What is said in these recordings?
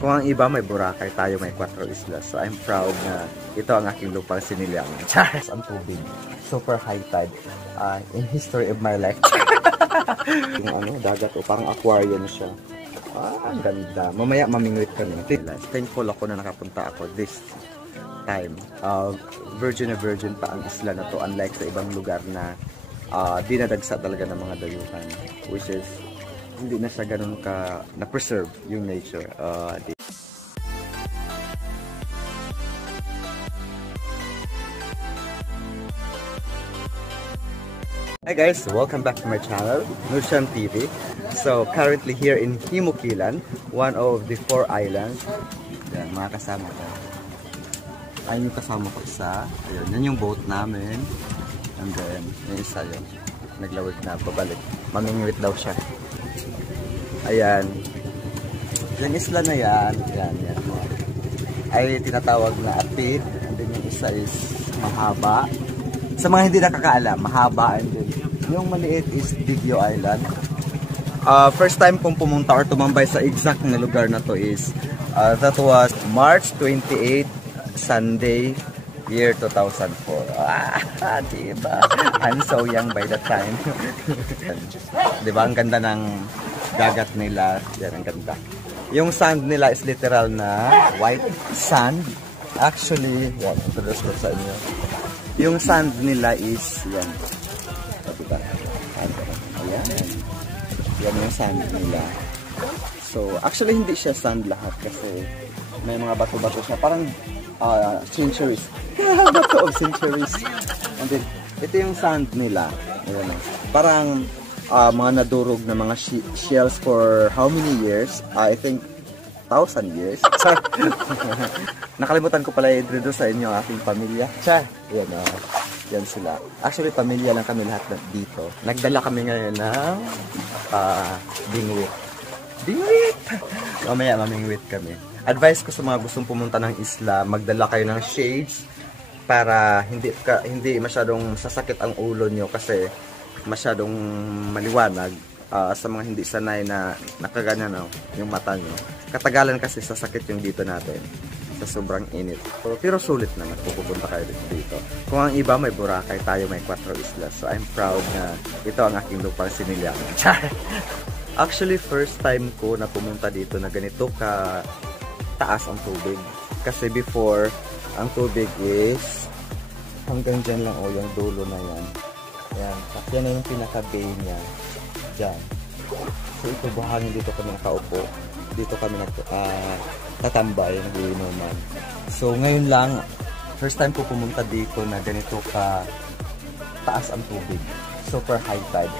Kung ang iba may Boracay, tayo may 4 islas. So I'm proud na ito ang aking lupang Siniliangan. Charles! Ang tubig. Super high tide. In history of my life. Yung dagat o parang aquarium siya. Ang ganda. Mamaya mamingwit kami. Thankful ako na nakapunta ako this time. Virgin na virgin pa ang isla na to. Unlike sa ibang lugar na dinadagsa talaga ng mga dayuhan. Which is hindi na siya ganun ka na-preserve yung nature. Hi guys, welcome back to my channel, Nushan TV. So currently here in Himukilan, one of the 4 islands. Yan, mga kasama ko. Ayun yung kasama ko isa. Ayun, yan yung boat namin. And then, yung isa yun. Naglawig na, babalik. Mamingwit daw siya. Ayan. Yung isla na yan, yan. Ay tinatawag na Apid. And then yung isa is mahaba. Sa mga hindi nakakaalam, mahaba. And then yung maliit is Video Island. First time kong pumunta or tumambay sa exact na lugar na to is that was March 28, Sunday, year 2004. Diba? I'm so young by that time. Diba? Ang ganda ng dagat nila. Yan, ang ganda. Yung sand nila is literal na white sand. Actually, yan, introduce ko sa inyo. Yung sand nila is, yan. Diba? Ayan. Yan yung sand nila. So, actually, hindi siya sand lahat kasi may mga bato-bato siya. Parang centuries. Bato of centuries. And then, ito yung sand nila. Ayan. Parang mga nadurog na mga shells for how many years? I think 1,000 years. Nakalimutan ko pala i-introduce sa inyo ang aking pamilya. Yan, yan sila. Actually, pamilya lang kami lahat dito. Nagdala kami ngayon ng bingwit. Bingwit! Mamaya mamingwit kami. Advice ko sa mga gustong pumunta ng isla, magdala kayo ng shades para hindi masyadong sasakit ang ulo nyo kasi masyadong maliwanag. Sa mga hindi sanay na nakaganyan yung mata nyo. Katagalan kasi sasakit yung dito natin sa sobrang init. Pero sulit naman pupunta kayo dito. Kung ang iba may Boracay, tayo may 4 islas. So I'm proud na ito ang aking lupang Siniliangan. Actually, first time ko na pumunta dito na ganito ka taas ang tubig. Kasi before, ang tubig is hanggang dyan lang yung dulo na yan. Yan. At yan na yung pinaka-bay niya. Diyan. So ito buhangin dito kami nakaupo. Dito kami tatambay, nag-iinuman. So ngayon lang, first time ko pumunta dito na ganito ka taas ang tubig. Super high tide.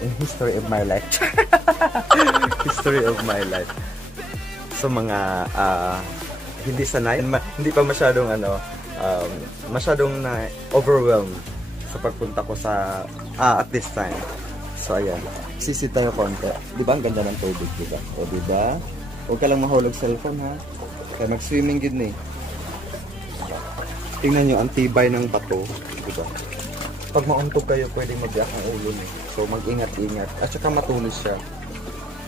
In history of my life. History of my life. So mga hindi sanay, hindi pa masyadong masyadong na overwhelmed sa pagpunta ko sa at this time. So ayan, sisit tayo konti. Diba ang ganda ng tubig, diba? O diba? Huwag ka lang mahulog cellphone ha. Kaya mag-swimming yun eh. Tingnan nyo, ang tibay ng bato. Diba? Pag mauntog kayo, pwede magbiyak ang ulo eh. So mag-ingat-ingat. At saka matulis siya.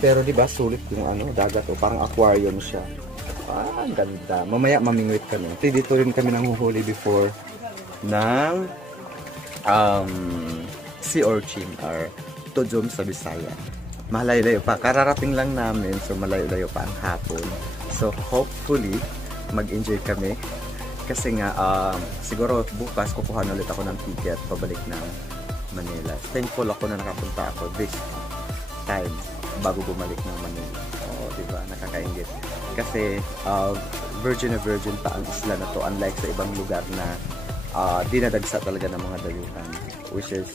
Pero diba, sulit yung dagat o parang aquarium siya. Ang ganda. Mamaya mamingwit kami. Dito rin kami nanguhuli before ng sea urchin or tojom sa Bisaya. Malayo-layo pa. Kararating lang namin. So malayo-layo pa ang hapon. So hopefully mag-enjoy kami. Kasi nga siguro bukas kukuha na ulit ako ng ticket pabalik ng Manila. Thankful ako na nakapunta ako this time bago bumalik ng Manila. Oo, diba? Nakakaingit. Kasi virgin na virgin pa ang isla na to. Unlike sa ibang lugar na dinadagsa talaga ng mga dayuhan. Which is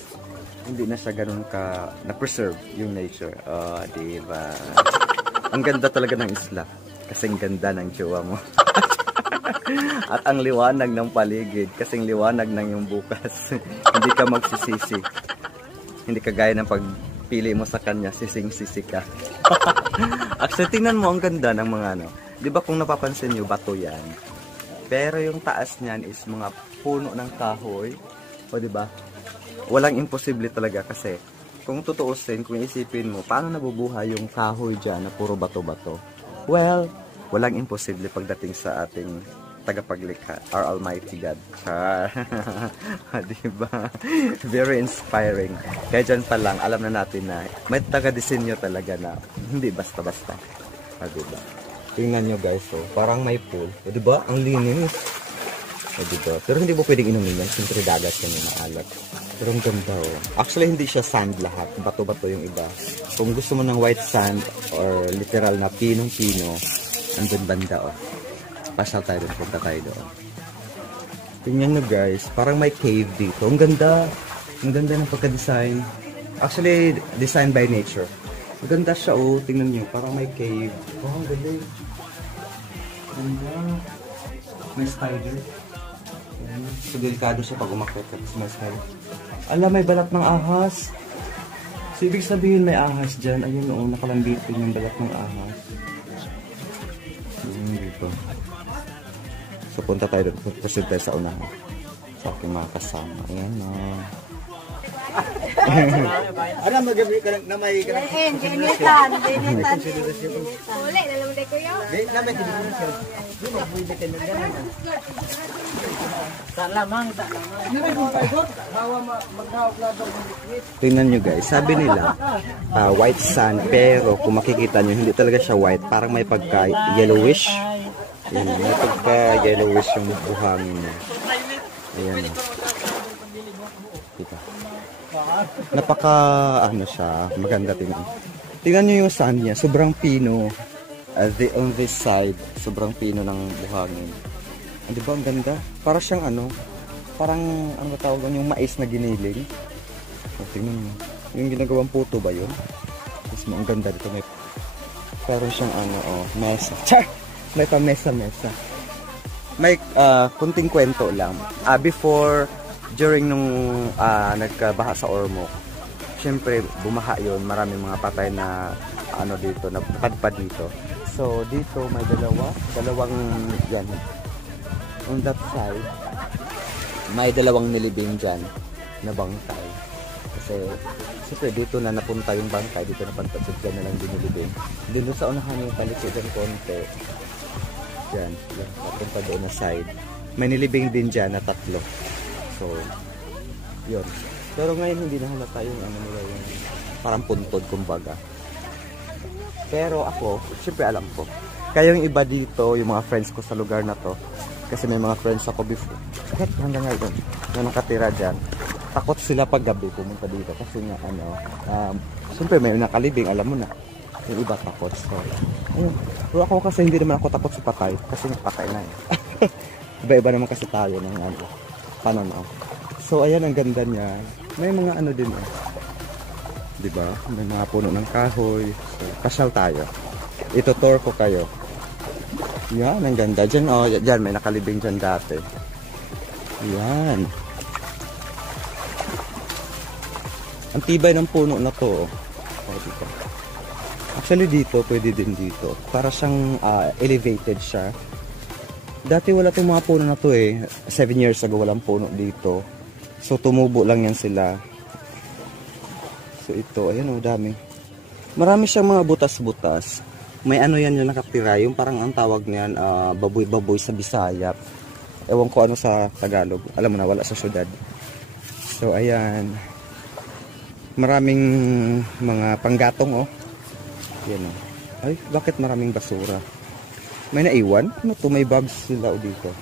hindi na siya ganun ka na-preserve yung nature. Diba? Ang ganda talaga ng isla. Kasing ganda ng jowa mo. At ang liwanag ng paligid. Kasing liwanag ng yung bukas. Hindi ka magsisisi. Hindi ka gaya ng pagpili mo sa kanya, sising-sisi ka. Actually, tingnan mo ang ganda ng mga Diba kung napapansin nyo, bato yan. Pero yung taas niyan is mga puno ng kahoy. O diba? Walang imposible talaga kasi kung tutuusin, kung isipin mo, paano nabubuhay yung kahoy dyan na puro bato-bato? Well, walang imposible pagdating sa ating tagapaglikha, our Almighty God. Diba? Very inspiring. Kaya dyan pa lang, alam na natin na may taga-disenyo talaga na hindi basta-basta. Diba? Tingnan nyo guys, so, parang may pool. Diba? Ang linis. Diba? Pero hindi mo pwedeng inumin yan. Siyempre dagat yan yung maalat. Pero ang ganda oh. Actually, hindi siya sand lahat. Bato-bato yung iba. Kung gusto mo ng white sand or literal na pinong-pino, andun banda oh. Pasyal tayo doon. Punta tayo doon. Tingnan nyo guys. Parang may cave dito. Ang ganda. Ang ganda ng pagka-design. Actually, designed by nature. Ang ganda siya oh. Tingnan nyo. Parang may cave. Oh, ang ganda. Ganda. May spider. So, delikado siya pag umakyat kasi may spider. Ala, may balat ng ahas. So, ibig sabihin may ahas dyan. Ayun o, nakalambitin yung balat ng ahas. Dito. So, punta tayo doon. Proceed tayo sa unahan. Sa aking mga kasama. Ayan na. Ano magabi ka na may Ginitan. Ginitan. Uli, nalamday ko yun. Di na may ginitan. Di mo pwede ka na gano'n. Sa lamang. Tingnan nyo guys, sabi nila white sand, pero kung makikita nyo hindi talaga siya white, parang may pagka yellowish. Ayan, may pagka yellowish yung buhangin niya. Ayan. Diba? Napaka ano siya, maganda tingnan. Tingnan nyo yung sand niya, sobrang pino. On this side, sobrang pino ng buhangin. Diba ang ganda? Para siyang ano, parang ano tawag doon, yung mais na giniling. Tingnan mo. Yung ginagawang puto ba yun? Tapos ang ganda dito. May parang siyang ano, mesa. Char! May pa-mesa-mesa. May kunting kwento lang. During nung nagbaha sa Ormoc, syempre bumaha yun. Maraming mga patay na ano dito, napadpad dito. So dito may dalawang yan. On that side, may dalawang nilibing dyan na bangkay. Kasi, siyempre, dito na napunta yung bangkay, dito napunta, so dyan na lang dinilibing. Dito sa unahan yung talisidan konti. Dyan, napunta doon na side. May nilibing din dyan na 3. So, yun. Pero ngayon, hindi na halata yung ano nila, yung parang puntod, kumbaga. Pero ako, siyempre alam ko. Kaya yung iba dito, yung mga friends ko sa lugar na to, kasi may mga friends ako before. Hanggang ngayon, na nakatira dyan. Takot sila pag gabi pumunta dito. Kasi nga, siyempre may nakalibing, alam mo na. Yung iba takot. So, ayun. Pero ako kasi hindi naman ako takot sa patay. Kasi patay na eh. Iba-iba naman kasi tayo ng pananaw. So, ayan, ang ganda niya. May mga ano din eh. Diba? May mga puno ng kahoy. So, pasyal tayo. Ito-tour ko kayo. Yan, ang ganda. Diyan, dyan, may nakalibing dyan dati. Yan. Ang tibay ng puno na to. Dito. Actually, dito, pwede din dito. Para siyang elevated siya. Dati wala itong mga puno na to eh. 7 years ago, walang puno dito. So, tumubo lang yan sila. So, ito, ayan dami. Marami siyang mga butas-butas. May ano yan yung nakatira, yung parang ang tawag niyan, baboy-baboy sa Bisaya. Ewan ko ano sa Tagalog. Alam mo na, wala sa syudad. So, ayan. Maraming mga panggatong, Yan, Ay, bakit maraming basura? May naiwan? Ano to? May bugs sila dito.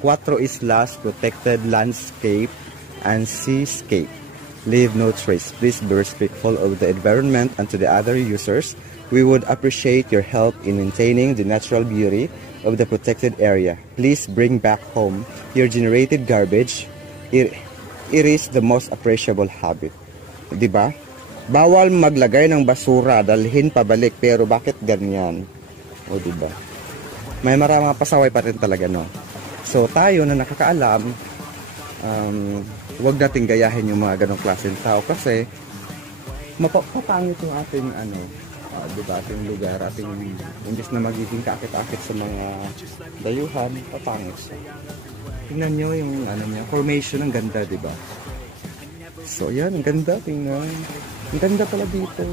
4 islas, protected landscape, and seascape. Leave no trace. Please be respectful of the environment and to the other users. We would appreciate your help in maintaining the natural beauty of the protected area. Please bring back home your generated garbage. It is the most appreciable habit. Diba? Bawal maglagay ng basura, dalhin pabalik, pero bakit ganyan? Diba? May maraming pasaway pa rin talaga, no? So, tayo na nakakaalam, huwag nating gayahin yung mga ganong klaseng tao kasi mapapangit yung ating diba, ating lugar, ating imbis na magiging kakit-akit sa mga dayuhan, papangit siya. Tingnan nyo yung niya, formation, ang ganda, diba? So yan, ang ganda, tingnan. Ang ganda pala dito.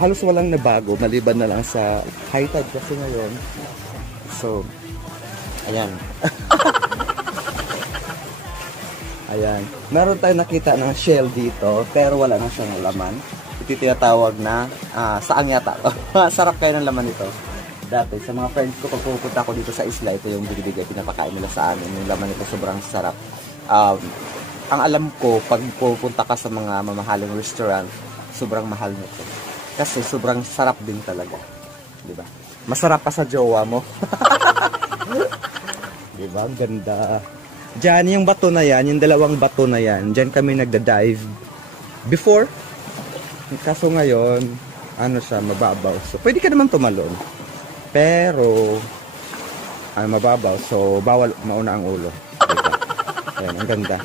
halos walang nabago maliban na lang sa high tide kasi ngayon. So, ayan. Ayan. Meron tayong nakita ng shell dito, pero wala na siyang laman. Ito tinatawag na saang yata. Sarap kayo ng laman nito. Dati, sa mga friends ko, pag pupunta ako dito sa isla, ito yung binibigay, pinapakain nila sa amin. Yung laman nito sobrang sarap. Ang alam ko, pag pupunta ka sa mga mamahaling restaurant, sobrang mahal nito. Kasi sobrang sarap din talaga. Diba? Masarap pa sa jowa mo. Diba? Ang ganda. Diyan, yung bato na yan, yung dalawang bato na yan, diyan kami nagda-dive before. Kaso ngayon, ano siya, mababaw. So, pwede ka naman tumalon. Pero, mababaw. So, bawal mauna ang ulo. Diba? Ayan, ang ganda.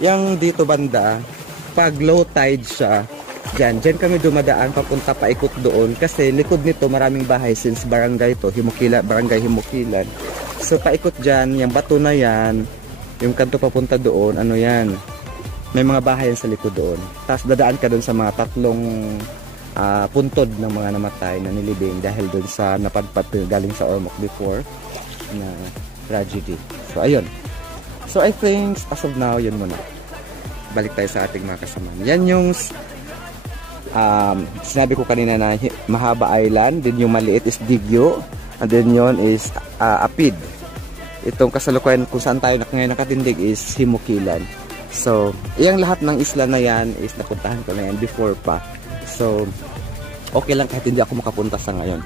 Yang dito banda, pag low tide siya, dyan kami dumadaan, papunta paikot doon. Kasi likod nito, maraming bahay since barangay to, barangay Himukilan. So, paikot dyan, yung bato na yan, yung kanto papunta doon, ano yan, may mga bahay sa likod doon. Tapos dadaan ka doon sa mga tatlong puntod ng mga namatay na nilibing dahil doon sa napadpad galing sa Ormoc before na tragedy. So, ayun. So, I think, as of now, yun muna. Balik tayo sa ating mga kasama. Yan yung sinabi ko kanina na Mahaba Island. Then yung maliit is Digyo. And then yun is Apid. Itong kasalukuyan kung saan tayo ngayon nakatindig is Himukilan. So, iyang lahat ng isla na yan is napuntahan ko na yan before pa. So, okay lang kahit hindi ako makapunta sa ngayon.